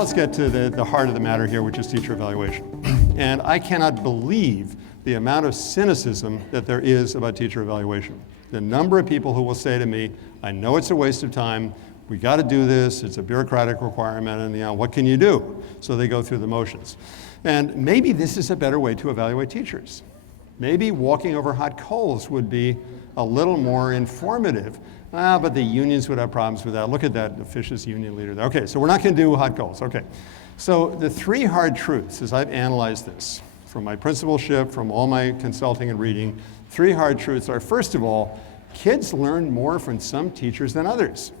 let's get to the heart of the matter here, which is teacher evaluation. And I cannot believe the amount of cynicism that there is about teacher evaluation. The number of people who will say to me, I know it's a waste of time, we got to do this, it's a bureaucratic requirement, and what can you do? So they go through the motions. And maybe this is a better way to evaluate teachers. Maybe walking over hot coals would be a little more informative. But the unions would have problems with that. Look at that officious union leader there. Okay, so we're not going to do hot coals. Okay, so the three hard truths, as I've analyzed this, from my principalship, from all my consulting and reading, three hard truths are, first of all, kids learn more from some teachers than others.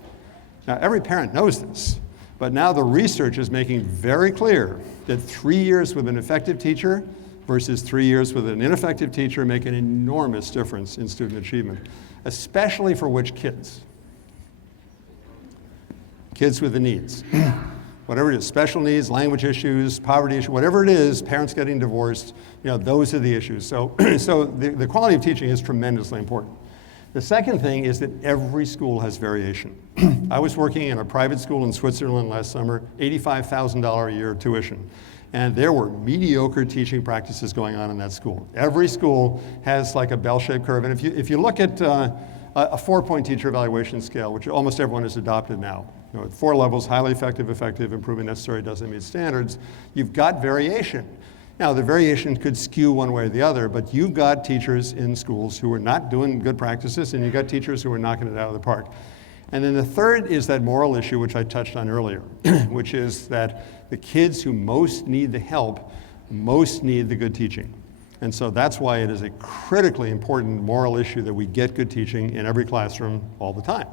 Now, every parent knows this, but now the research is making very clear that 3 years with an effective teacher versus 3 years with an ineffective teacher make an enormous difference in student achievement. Especially for which kids? Kids with the needs. Whatever it is, special needs, language issues, poverty issues, whatever it is, parents getting divorced, those are the issues. So, the quality of teaching is tremendously important. The second thing is that every school has variation. I was working in a private school in Switzerland last summer, $85,000 a year tuition. And there were mediocre teaching practices going on in that school. Every school has like a bell-shaped curve. And if you look at a 4-point teacher evaluation scale, which almost everyone has adopted now, with 4 levels, highly effective, effective, improvement necessary, doesn't meet standards, you've got variation. Now, the variation could skew one way or the other, but you've got teachers in schools who are not doing good practices, and you've got teachers who are knocking it out of the park. And then the third is that moral issue, which I touched on earlier, which is that the kids who most need the help most need the good teaching. And so that's why it is a critically important moral issue that we get good teaching in every classroom all the time.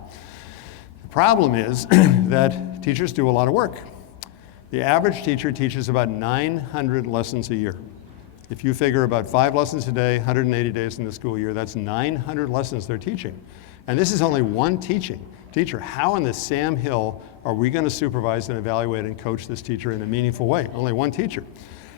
The problem is that teachers do a lot of work. The average teacher teaches about 900 lessons a year. If you figure about 5 lessons a day, 180 days in the school year, that's 900 lessons they're teaching. And this is only one teacher. How in the Sam Hill are we going to supervise and evaluate and coach this teacher in a meaningful way? Only one teacher.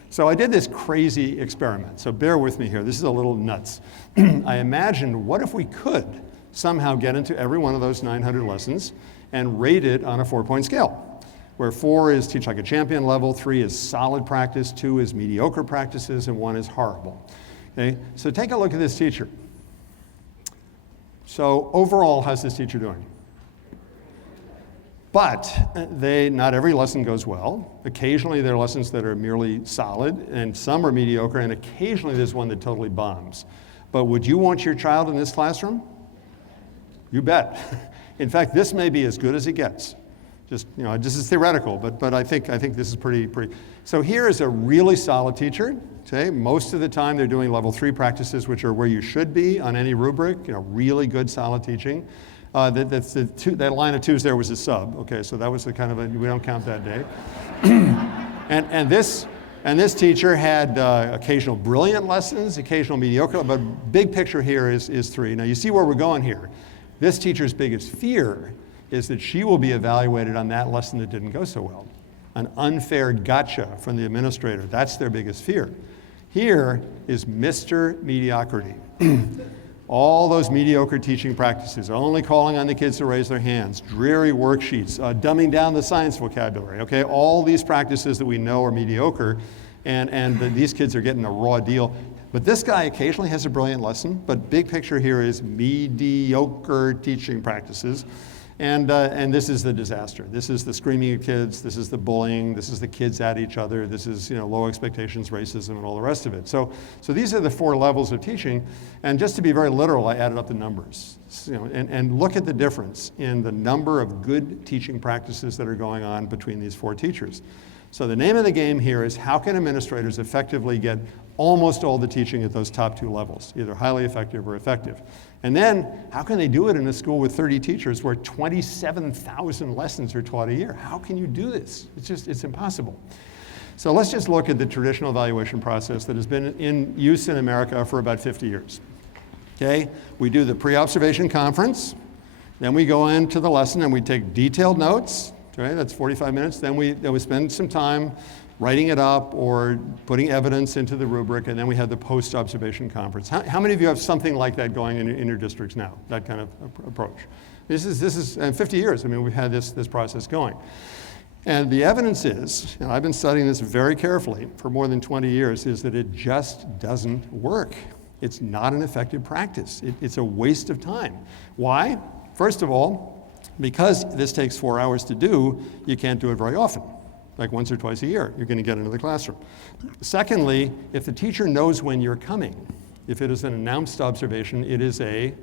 So I did this crazy experiment. So bear with me here. This is a little nuts. I imagined, what if we could somehow get into every one of those 900 lessons and rate it on a 4-point scale, where 4 is teach like a champion level, 3 is solid practice, 2 is mediocre practices, and 1 is horrible. Okay? So take a look at this teacher. So overall, how's this teacher doing? But not every lesson goes well. Occasionally there are lessons that are merely solid, and some are mediocre, and occasionally there's one that totally bombs. But would you want your child in this classroom? You bet. In fact, this may be as good as it gets. Just, this is theoretical, but I think this is pretty. So here is a really solid teacher. Okay, most of the time they're doing level 3 practices, which are where you should be on any rubric. Really good, solid teaching. That line of 2s there was a sub. Okay, so that was the kind of we don't count that day. and this teacher had occasional brilliant lessons, occasional mediocre, but big picture here is 3. Now you see where we're going here. This teacher's biggest fear is that she will be evaluated on that lesson that didn't go so well. An unfair gotcha from the administrator. That's their biggest fear. Here is Mr. Mediocrity. All those mediocre teaching practices, only calling on the kids to raise their hands, dreary worksheets, dumbing down the science vocabulary, okay? All these practices that we know are mediocre, and these kids are getting a raw deal. But this guy occasionally has a brilliant lesson, but big picture here is mediocre teaching practices. And this is the disaster. This is the screaming at kids. This is the bullying. This is the kids at each other. This is low expectations, racism, and all the rest of it. So these are the 4 levels of teaching. And just to be very literal, I added up the numbers. And look at the difference in the number of good teaching practices that are going on between these 4 teachers. So the name of the game here is, how can administrators effectively get almost all the teaching at those top 2 levels, either highly effective or effective? And then, how can they do it in a school with 30 teachers where 27,000 lessons are taught a year? How can you do this? It's impossible. So let's just look at the traditional evaluation process that has been in use in America for about 50 years. Okay, we do the pre-observation conference, then we go into the lesson and we take detailed notes. Okay, that's 45 minutes. Then we spend some time writing it up or putting evidence into the rubric, and then we have the post-observation conference. How many of you have something like that going in your districts now, that kind of approach? This is 50 years. I mean, we've had this process going. And the evidence is, and I've been studying this very carefully for more than 20 years, is that it just doesn't work. It's not an effective practice. It's a waste of time. Why? First of all, because this takes 4 hours to do, you can't do it very often. Like once or twice a year, you're going to get into the classroom. Secondly, if the teacher knows when you're coming, if it is an announced observation, it is a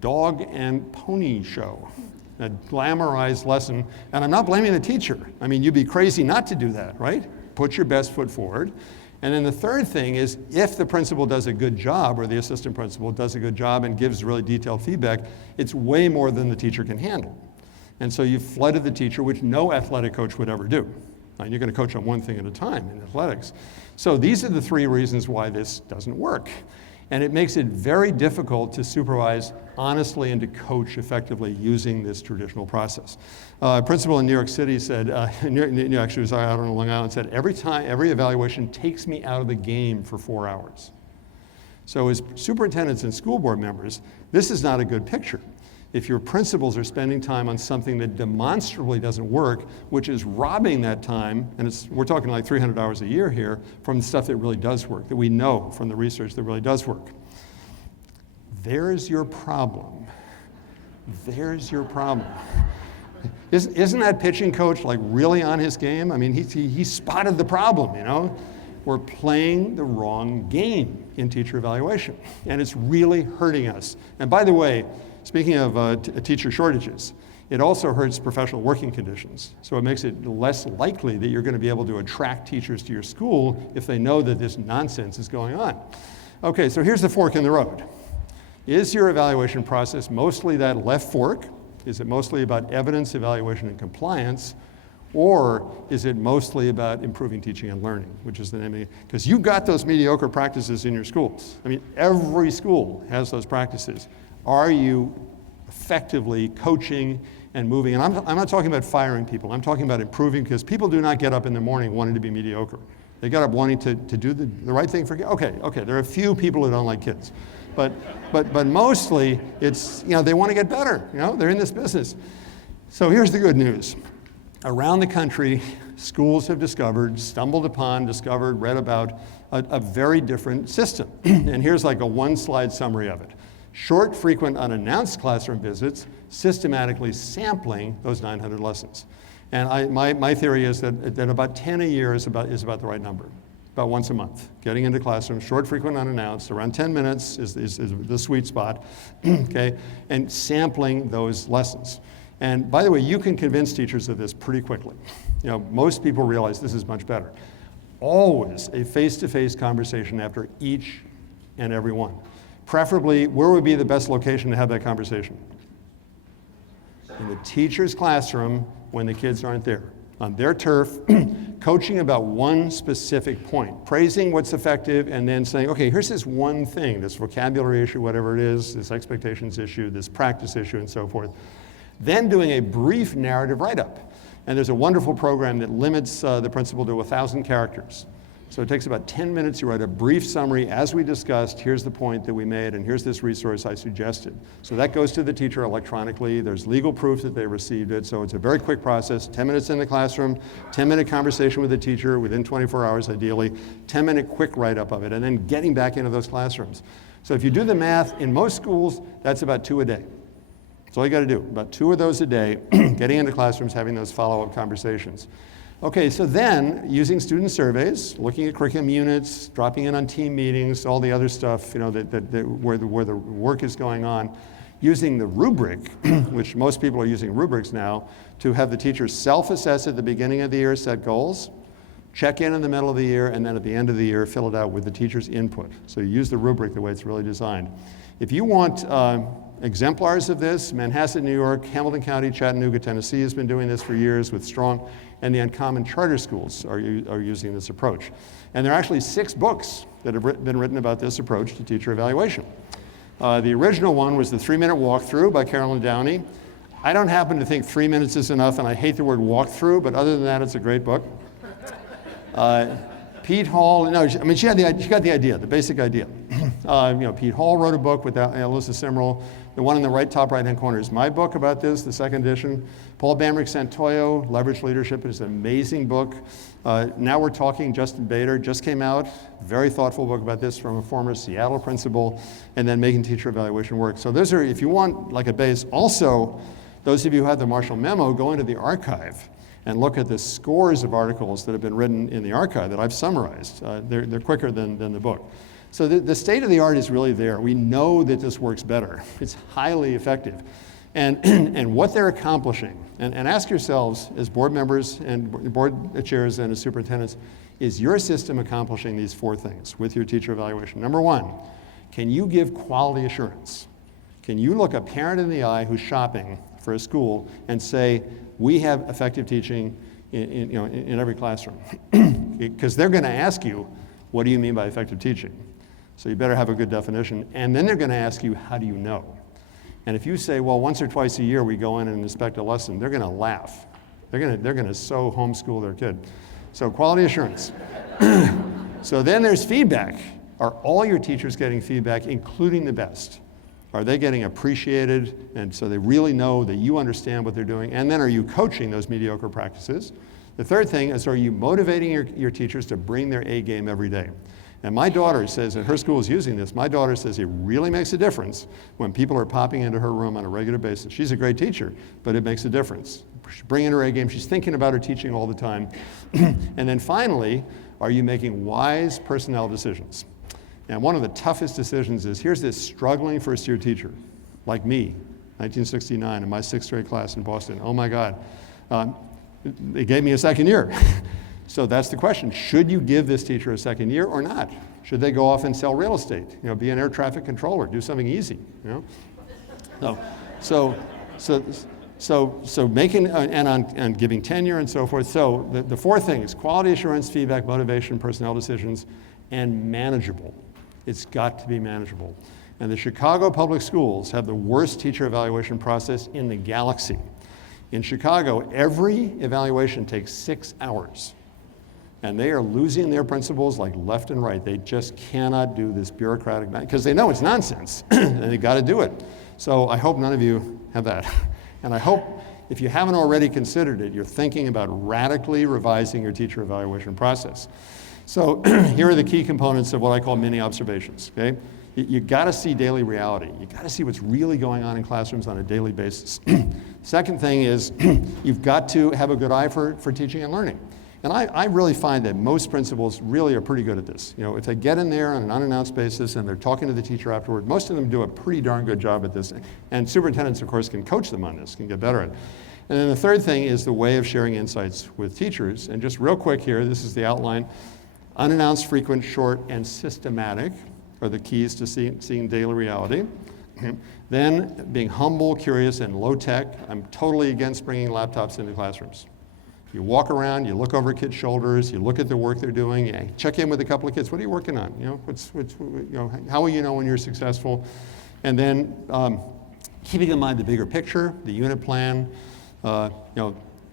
dog and pony show, a glamorized lesson. And I'm not blaming the teacher. I mean, you'd be crazy not to do that, right? Put your best foot forward. And then the third thing is, if the principal does a good job, or the assistant principal does a good job and gives really detailed feedback, it's way more than the teacher can handle. And so you've flooded the teacher, which no athletic coach would ever do. And you're going to coach on one thing at a time in athletics. So these are the 3 reasons why this doesn't work. And it makes it very difficult to supervise honestly and to coach effectively using this traditional process. A principal in New York City said, actually was out on Long Island, said, every evaluation takes me out of the game for 4 hours. So as superintendents and school board members, this is not a good picture. If your principals are spending time on something that demonstrably doesn't work, which is robbing that time, and we're talking like 300 hours a year here, from the stuff that really does work, that we know from the research that really does work. There's your problem. There's your problem. Isn't that pitching coach like really on his game? I mean, he spotted the problem, you know? We're playing the wrong game in teacher evaluation, and it's really hurting us. And by the way, speaking of teacher shortages, it also hurts professional working conditions. So it makes it less likely that you're going to be able to attract teachers to your school if they know that this nonsense is going on. Okay, so here's the fork in the road. Is your evaluation process mostly that left fork? Is it mostly about evidence, evaluation, and compliance? Or is it mostly about improving teaching and learning, which is the name of it? Because you've got those mediocre practices in your schools. I mean, every school has those practices. Are you effectively coaching and moving? And I'm not talking about firing people. I'm talking about improving, because people do not get up in the morning wanting to be mediocre. They get up wanting to do the right thing for kids. Okay, there are a few people who don't like kids. But mostly it's, they want to get better. They're in this business. So here's the good news. Around the country, schools have stumbled upon, discovered, read about a very different system. And here's like a 1-slide summary of it. Short, frequent, unannounced classroom visits, systematically sampling those 900 lessons. And my theory is that about 10 a year is about the right number, about once a month. Getting into classrooms, short, frequent, unannounced, around 10 minutes is the sweet spot, okay? And sampling those lessons. And by the way, you can convince teachers of this pretty quickly. Most people realize this is much better. Always a face-to-face conversation after each and every one. Preferably, where would be the best location to have that conversation? In the teacher's classroom when the kids aren't there. On their turf, coaching about one specific point, praising what's effective, and then saying, okay, here's this one thing, this vocabulary issue, whatever it is, this expectations issue, this practice issue, and so forth. Then doing a brief narrative write-up. And there's a wonderful program that limits the principal to 1,000 characters. So it takes about 10 minutes. You write a brief summary. As we discussed, here's the point that we made, and here's this resource I suggested. So that goes to the teacher electronically. There's legal proof that they received it. So it's a very quick process. 10 minutes in the classroom, 10-minute conversation with the teacher within 24 hours, ideally, 10-minute quick write-up of it, and then getting back into those classrooms. So if you do the math, in most schools, that's about 2 a day. That's all you got to do, about 2 of those a day, getting into classrooms, having those follow-up conversations. Okay, so then, using student surveys, looking at curriculum units, dropping in on team meetings, all the other stuff, where the work is going on, using the rubric, which most people are using rubrics now, to have the teachers self-assess at the beginning of the year, set goals, check in the middle of the year, and then at the end of the year, fill it out with the teacher's input. So you use the rubric the way it's really designed. If you want exemplars of this, Manhasset, New York, Hamilton County, Chattanooga, Tennessee has been doing this for years with strong, and the Uncommon charter schools are using this approach. And there are actually 6 books that have been written about this approach to teacher evaluation. The original one was the 3-minute walkthrough by Carolyn Downey. I don't happen to think 3 minutes is enough, and I hate the word walkthrough, but other than that, it's a great book. Pete Hall, no, I mean, she got the idea, the basic idea. Pete Hall wrote a book with Alyssa Simmerl. The one in the top right-hand corner is my book about this, the second edition. Paul Bambrick-Santoyo, Leverage Leadership, is an amazing book. Now We're Talking, Justin Bader, just came out. Very thoughtful book about this from a former Seattle principal, and then Making Teacher Evaluation Work. So those are, if you want like a base. Also, those of you who have the Marshall Memo, go into the archive and look at the scores of articles that have been written in the archive that I've summarized. They're quicker than the book. So the state of the art is really there. We know that this works better. It's highly effective. And what they're accomplishing, and ask yourselves as board members and board chairs and as superintendents, is your system accomplishing these 4 things with your teacher evaluation? Number 1, can you give quality assurance? Can you look a parent in the eye who's shopping for a school and say, we have effective teaching in every classroom? Because they're going to ask you, what do you mean by effective teaching? So you better have a good definition. And then they're going to ask you, how do you know? And if you say, well, once or twice a year we go in and inspect a lesson, they're going to laugh. They're going to so homeschool their kid. So quality assurance. So then there's feedback. Are all your teachers getting feedback, including the best? Are they getting appreciated? And so they really know that you understand what they're doing. And then are you coaching those mediocre practices? The third thing is, are you motivating your teachers to bring their A game every day? And my daughter says, and her school is using this, my daughter says it really makes a difference when people are popping into her room on a regular basis. She's a great teacher, but it makes a difference. She's bringing her A game. She's thinking about her teaching all the time. And then finally, are you making wise personnel decisions? And one of the toughest decisions is, here's this struggling first-year teacher, like me, 1969, in my 6th grade class in Boston. Oh my God, they gave me a second year. So that's the question. Should you give this teacher a second year or not? Should they go off and sell real estate? Be an air traffic controller, do something easy, So making, and giving tenure and so forth. So the 4 things: quality assurance, feedback, motivation, personnel decisions, and manageable. It's got to be manageable. And the Chicago Public Schools have the worst teacher evaluation process in the galaxy. In Chicago, every evaluation takes 6 hours. And they are losing their principals like left and right. They just cannot do this bureaucratic, because they know it's nonsense, and they got to do it. So I hope none of you have that. And I hope, if you haven't already considered it, you're thinking about radically revising your teacher evaluation process. So here are the key components of what I call mini observations, okay? You got to see daily reality. You got to see what's really going on in classrooms on a daily basis. Second thing is, you've got to have a good eye for teaching and learning. And I really find that most principals really are pretty good at this. If they get in there on an unannounced basis and they're talking to the teacher afterward, most of them do a pretty darn good job at this. And superintendents, of course, can coach them on this, can get better at it. And then the third thing is the way of sharing insights with teachers. And just real quick here, this is the outline. Unannounced, frequent, short, and systematic are the keys to seeing daily reality. Then being humble, curious, and low tech. I'm totally against bringing laptops into classrooms. You walk around, you look over kids' shoulders, you look at the work they're doing, you check in with a couple of kids. What are you working on? How will you know when you're successful? And then keeping in mind the bigger picture, the unit plan.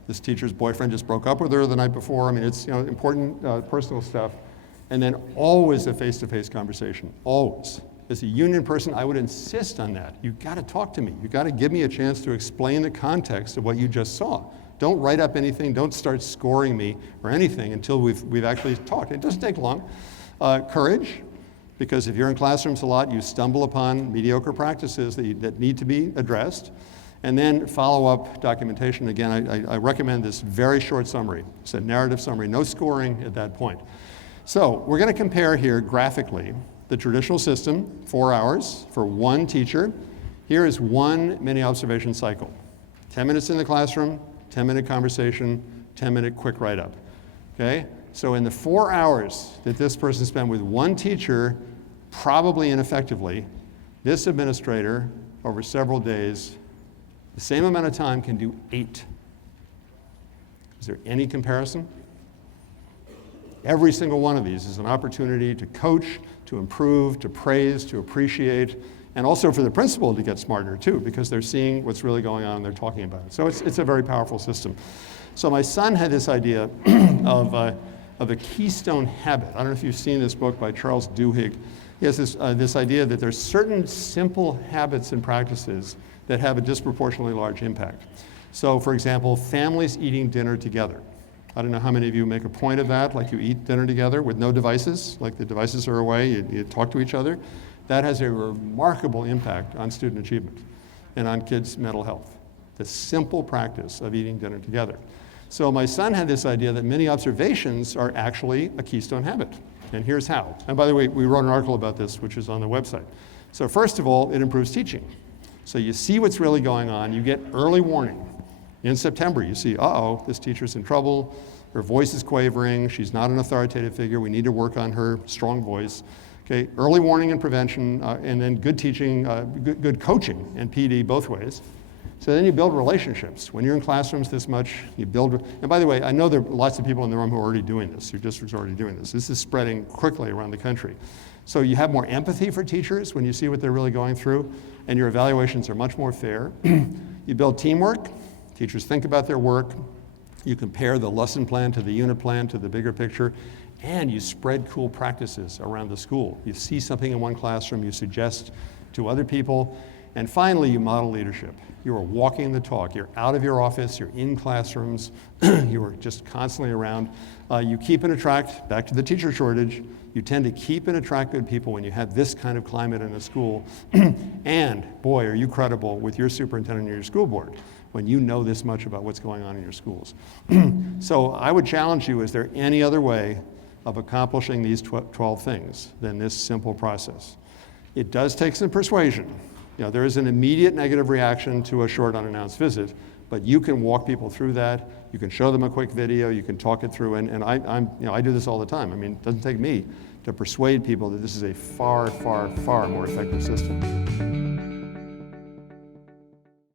This teacher's boyfriend just broke up with her the night before. I mean, it's important personal stuff. And then always a face-to-face conversation, always. As a union person, I would insist on that. You've got to talk to me. You've got to give me a chance to explain the context of what you just saw. Don't write up anything. Don't start scoring me or anything until we've actually talked. It doesn't take long. Courage, because if you're in classrooms a lot, you stumble upon mediocre practices that need to be addressed. And then follow-up documentation. Again, I recommend this very short summary. It's a narrative summary, no scoring at that point. So we're going to compare here graphically the traditional system, 4 hours for one teacher. Here is one mini observation cycle. 10 minutes in the classroom, 10-minute conversation, 10-minute quick write-up. Okay? So in the 4 hours that this person spent with one teacher, probably ineffectively, this administrator, over several days, the same amount of time can do 8. Is there any comparison? Every single one of these is an opportunity to coach, to improve, to praise, to appreciate, and also for the principal to get smarter too, because they're seeing what's really going on and they're talking about it. So it's a very powerful system. So my son had this idea of a keystone habit. I don't know if you've seen this book by Charles Duhigg, He has this idea that there's certain simple habits and practices that have a disproportionately large impact. So for example, families eating dinner together. I don't know how many of you make a point of that, like you eat dinner together with no devices, like the devices are away, you talk to each other. That has a remarkable impact on student achievement and on kids' mental health. The simple practice of eating dinner together. So my son had this idea that many observations are actually a keystone habit. And here's how. And by the way, we wrote an article about this, which is on the website. So first of all, it improves teaching. So you see what's really going on. You get early warning. In September, you see, uh-oh, this teacher's in trouble. Her voice is quavering. She's not an authoritative figure. We need to work on her strong voice. Okay, early warning and prevention, and then good teaching, good coaching and PD both ways. So then you build relationships. When you're in classrooms this much, you build, and by the way, I know there are lots of people in the room who are already doing this. Your district's already doing this. This is spreading quickly around the country. So you have more empathy for teachers when you see what they're really going through, and your evaluations are much more fair. You build teamwork. Teachers think about their work. You compare the lesson plan to the unit plan to the bigger picture, and you spread cool practices around the school. You see something in one classroom, you suggest to other people, and finally you model leadership. You are walking the talk. You're out of your office, you're in classrooms, you are just constantly around. You keep and attract, back to the teacher shortage, you tend to keep and attract good people when you have this kind of climate in a school. And boy, are you credible with your superintendent and your school board when you know this much about what's going on in your schools. So I would challenge you, is there any other way of accomplishing these 12 things than this simple process? It does take some persuasion. You know, there is an immediate negative reaction to a short unannounced visit, but you can walk people through that. You can show them a quick video. You can talk it through, and I do this all the time. I mean, it doesn't take me to persuade people that this is a far, far, far more effective system.